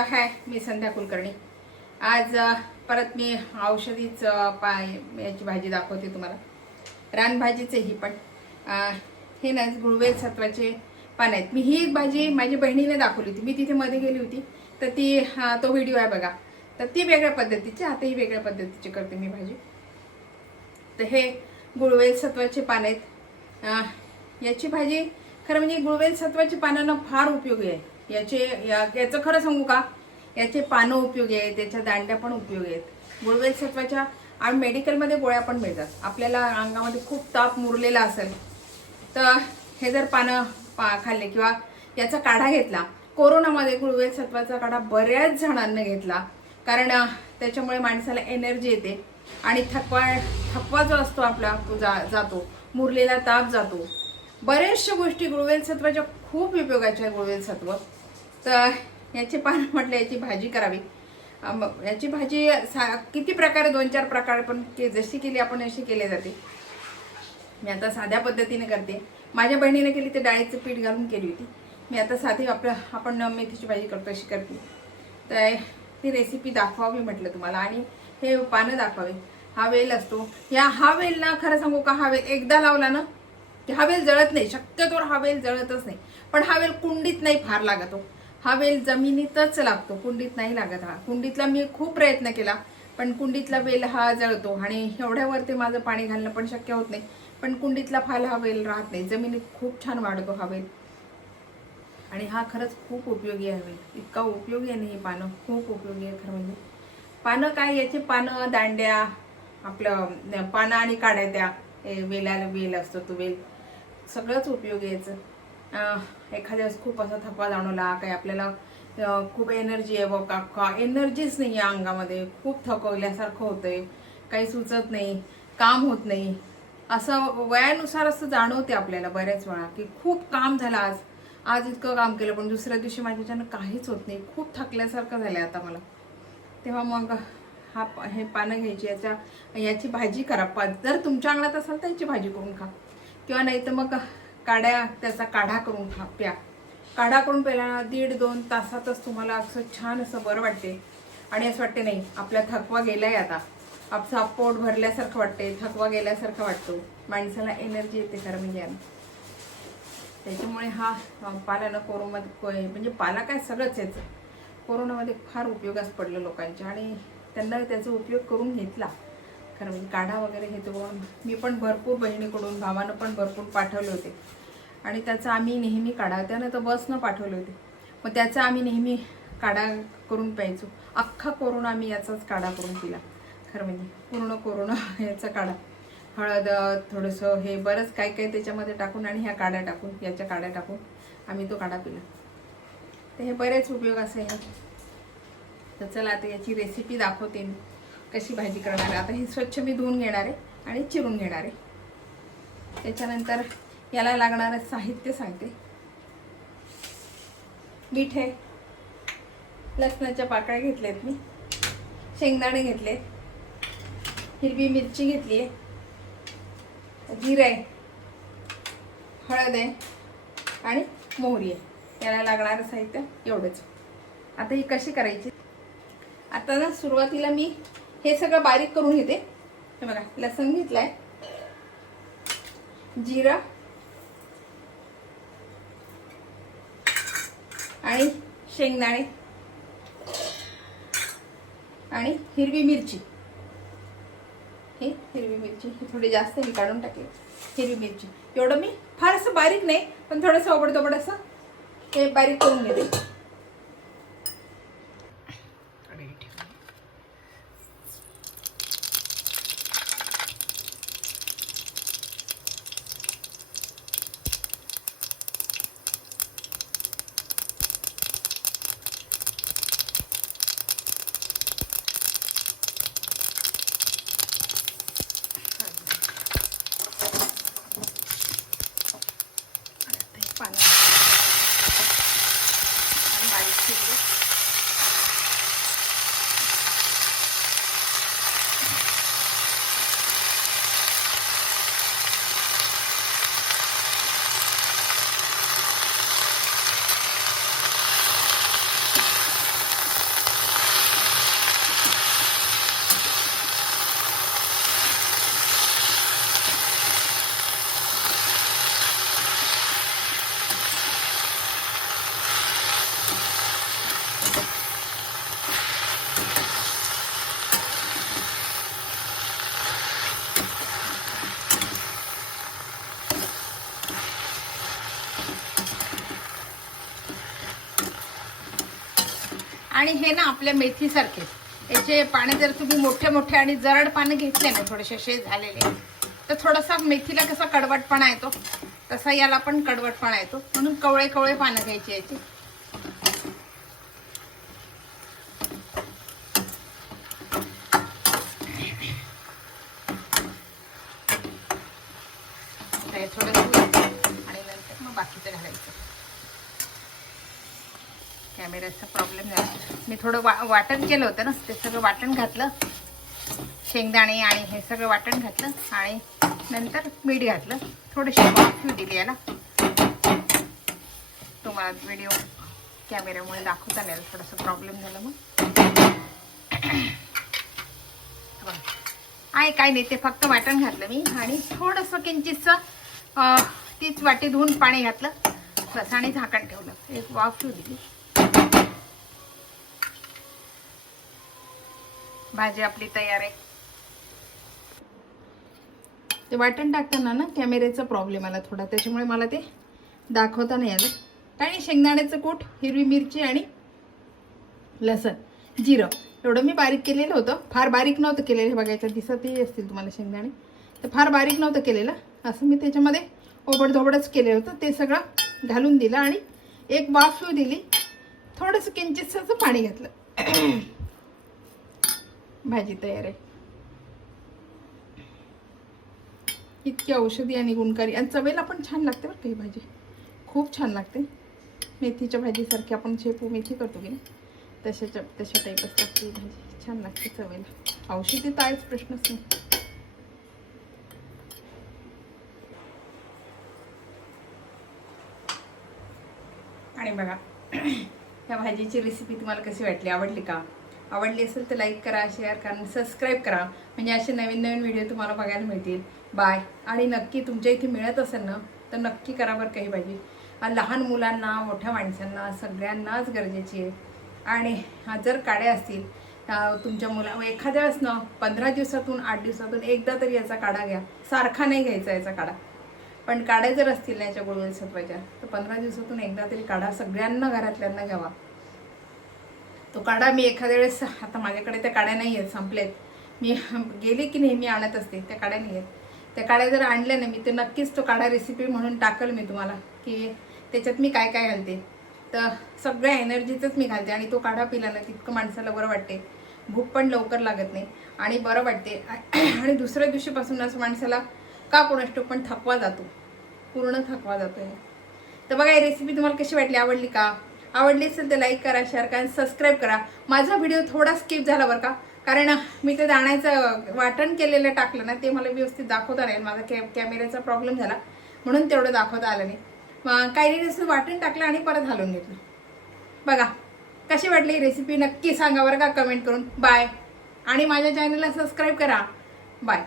हाय, मी संध्या कुलकर्णी. आज परत मी औषधीच याची भाजी दाखवते तुम्हाला. रानभाजीचे ही पण हे ना गुळवेल सत्वाचे पान आहेत. मी ही भाजी माझ्या बहिणीने दाखवली होती. मी तिथे मध्ये गेली होती तर ती तो व्हिडिओ आहे बघा. तर ती वेगळ्या पद्धतीची, आता ही वेगळ्या पद्धतीची करते मी भाजी. तर हे गुळवेल सत्वाचे पान आहेत. याची भाजी खरं म्हणजे गुळवेल सत्वाची पानांना फार उपयोगी आहे. याचं खरं सांगू का, याचे पानं उपयोगी आहेत, त्याच्या दांड्या पण उपयोगी आहेत. गुळवेल सत्वाच्या आणि मेडिकलमध्ये गोळ्या पण मिळतात. आपल्याला अंगामध्ये खूप ताप मुरलेला असेल तर हे जर पानं खाल्ले किंवा याचा काढा घेतला. कोरोनामध्ये गुळवेल सत्वाचा काढा बऱ्याच जणांना घेतला, कारण त्याच्यामुळे माणसाला एनर्जी येते आणि थकवा जो असतो आपला जातो, मुरलेला ताप जातो. बऱ्याचशा गोष्टी गुळवेल सत्वाच्या खूप उपयोगाच्या आहे. गुळवेल सत्व तर याचे पान म्हटलं याची भाजी करावी. याची भाजी किती प्रकारे, 2-4 प्रकार पण जशी केली आपण अशी केली जाते. मी आता साध्या पद्धतीने करते. माझ्या बहिणीने केली ते डाळीचं पीठ घालून केली होती. मी आता साधी आपण मेथीची भाजी करतो अशी करते. तर ती रेसिपी दाखवावी म्हटलं तुम्हाला आणि हे पानं दाखवावे. हा वेल असतो, हा वेल ना खरं सांगू का, हा वेल एकदा लावला ना की हा वेल जळत नाही. शक्यतोवर हा वेल जळतच नाही. पण हा वेल कुंडीत नाही फार लागतो. हा वेल जमिनीतच लागतो, कुंडीत नाही लागत. हा कुंडीतला मी खूप प्रयत्न केला पण कुंडीतला वेल हा जळतो आणि एवढ्यावरती माझं पाणी घालणं पण शक्य होत नाही. पण कुंडीतला हा वेल राहत नाही, जमिनीत खूप छान वाढतो हा वेल. आणि हा खरंच खूप उपयोगी आहे वेल. इतका उपयोगी आहे ना ही पानं, खूप उपयोगी आहे खरं म्हणजे. पानं काय, याचे पानं, दांड्या, आपलं पानं आणि काड्या, त्या वेलाला वेल असतो तो वेल, सगळंच उपयोगी यायचं. एखाद्या वेळेस खूप असा थकवा जाणवला, काही आपल्याला खूप एनर्जी आहे बघा, एनर्जीच नाही आहे अंगामध्ये, खूप थकवल्यासारखं होतंय, काही सुचत नाही, काम होत नाही, असं वयानुसार असं जाणवते आपल्याला बऱ्याच वेळा की खूप काम झालं आज इतकं काम केलं पण दुसऱ्या दिवशी माझ्याच्यानं काहीच होत नाही, खूप थकल्यासारखं झालंय आता मला. तेव्हा मग हे पानं घ्यायची, याची भाजी करा. जर तुमच्या अंगणात असेल तर याची भाजी करून खा, किंवा नाही तर मग त्याचा काढा करून खा, प्या. काढा करून प्याला 1.5-2 तासातच तुम्हाला असं छान असं बरं वाटते. आणि असं वाटते नाही आपला थकवा गेलाय, आता आपसा पोट भरल्यासारखं वाटते, थकवा गेल्यासारखं वाटतो, माणसाला एनर्जी येते खरं म्हणजे. त्याच्यामुळे हा पाला कोरोनामध्ये म्हणजे पाला काय सगळंच याचं कोरोनामध्ये फार उपयोगास पडलं लोकांच्या आणि त्यांना त्याचा उपयोग करून घेतला खरं म्हणजे. काढा वगैरे घेतो मी पण भरपूर, बहिणीकडून, भावानं पण भरपूर पाठवले होते आणि त्याचा आम्ही नेहमी काढा, त्यानं तर बसनं पाठवले होते, मग त्याचा आम्ही नेहमी काढा करून प्यायचो. अख्खा कोरोना आम्ही याचाच काढा करून पिला खरं म्हणजे, पूर्ण कोरोना याचा काढा. हळद, थोडंसं हे बरंच काय काय त्याच्यामध्ये टाकून आणि ह्या काड्या टाकून, याच्या काड्या टाकून आम्ही तो काढा पिला. तर हे बरेच उपयोग असे आहेत. तर चला आता याची रेसिपी दाखवते मी कशी भाजी करणार आहे. आता हे स्वच्छ मी धुवून घेणार आहे आणि चिरून घेणार आहे. त्याच्यानंतर याला लागणारं साहित्य सांगते. मीठ आहे, लसणाच्या पाकळ्या घेतल्यात मी, शेंगदाणे घेतले, हिरवी मिरची घेतली आहे, जिरं आहे, हळद आहे आणि मोहरी आहे. याला लागणारं साहित्य एवढंच. आता ही कशी करायची, आता ना सुरुवातीला मी हे सगळं बारीक करून घेते. हे बघा, लसूण घेतलाय, जिरं आणि शेंगदाणे आणि हिरवी मिरची. ही हिरवी मिरची ही थोडी जास्त मी काढून टाकली. हिरवी मिरची एवढं मी फार असं बारीक नाही, पण थोडंसं ओबडधोबड असं हे बारीक करून घेते. आणि हे ना आपल्या मेथीसारखे याचे पाने जर तुम्ही मोठे मोठे आणि जरड पाने घेतले ना थोडेसे असे झालेले तर थोडासा मेथीला कसा कडवटपणा येतो तसा याला पण कडवटपणा येतो, म्हणून कवळे कवळे पानं घ्यायची याची. थोडं आणि नंतर मग बाकीचं घालायचं. कॅमेऱ्याचा प्रॉब्लेम झाला. मी थोडं वाटण केलं होतं ना, ते सगळं वाटण घातलं, शेंगदाणे आणि हे सगळं वाटण घातलं आणि नंतर मीठ घातलं, थोडीशी वाफ दिली याला. तुम्हाला व्हिडिओ कॅमेऱ्यामुळे दाखवता नाही आला, थोडासा प्रॉब्लेम झाला मग. आहे काय नाही, ते फक्त वाटण घातलं मी आणि थोडंसं किंचितचं तीच वाटी धुवून पाणी घातलं बस आणि झाकण ठेवलं. एक वाफ दिली. भाजी आपली तयार आहे. ते वाटण टाकताना ना कॅमेऱ्याचा प्रॉब्लेम आला थोडा, त्याच्यामुळे मला ते दाखवता नाही आलं. आणि शेंगदाण्याचं कूट, हिरवी मिरची आणि लसण, जिरं एवढं मी बारीक केलेलं होतं. फार बारीक नव्हतं केलेलं, हे बघायचं दिसतही असतील तुम्हाला शेंगदाणे, तर फार बारीक नव्हतं केलेलं. असं मी त्याच्यामध्ये ओबडधोबडच केलेलं होतं. ते सगळं घालून दिलं आणि एक वाफ दिली, थोडंसं किंचितसं पाणी घातलं. भाजी तयार आहे. इतकी औषधी आणि गुणकारी आणि चवेला पण छान लागते बरं. काही भाजी खूप छान लागते. मेथीच्या भाजीसारखी आपण शेपू मेथी करतो की नाही तशा टाईपच लागते भाजी, छान लागते चवेला. औषधी तर आहेच, प्रश्नच नाही. आणि बघा ह्या भाजीची रेसिपी तुम्हाला कशी वाटली, आवडली का? आवडली असेल तर लाईक करा, शेअर करा, सबस्क्राईब करा, म्हणजे असे नवीन नवीन व्हिडिओ तुम्हाला बघायला मिळतील. बाय. आणि नक्की तुमच्या इथे मिळत असेल ना तर नक्की करा बरं काही भाजी. लहान मुलांना, मोठ्या माणसांना, सगळ्यांनाच गरजेची आहे. आणि जर काड्या असतील तुमच्या एखाद्या वेळेस ना 15 दिवसातून 8 दिवसातून एकदा तरी याचा काढा घ्या. सारखा नाही घ्यायचा याचा काढा, पण काड्या जर असतील ना याच्या गुळगुळीत सत्वाच्या तर 15 दिवसातून एकदा तरी काढा. सगळ्यांना घरातल्यांना घ्यावा तो काढा. मी एखाद्या वेळेस, आता माझ्याकडे त्या काड्या नाही आहेत, संपलेत. मी गेले की नेहमी आणत असते, त्या काड्या नाही आहेत. त्या काड्या जर आणल्या ना मी तर नक्कीच तो काढा रेसिपी म्हणून टाकल मी तुम्हाला, की त्याच्यात मी काय काय घालते. तर सगळ्या एनर्जीचंच मी घालते आणि तो काढा पिला ना तितकं माणसाला बरं वाटते, भूक पण लवकर लागत नाही आणि बरं वाटते. आणि दुसऱ्या दिवशीपासून असं माणसाला का कोणाष्ट पण थकवा जातो, पूर्ण थकवा जातो. तर बघा ही रेसिपी तुम्हाला कशी वाटली, आवडली का? आवडली असेल तर लाईक करा, शेअर करा, सबस्क्राईब करा. माझा व्हिडिओ थोडा स्किप झाला बरं का, कारण मी ते दाण्याचं वाटण केलेलं टाकलं ना ते मला व्यवस्थित दाखवता नाही. माझा कॅमेऱ्याचा प्रॉब्लेम झाला म्हणून तेवढं दाखवता आलं नाही. काही नाही, वाटण टाकलं आणि परत घालून घेतलं. बघा कशी वाटली रेसिपी नक्की सांगा बरं का कमेंट करून. बाय. आणि माझ्या चॅनलला सबस्क्राईब करा. बाय.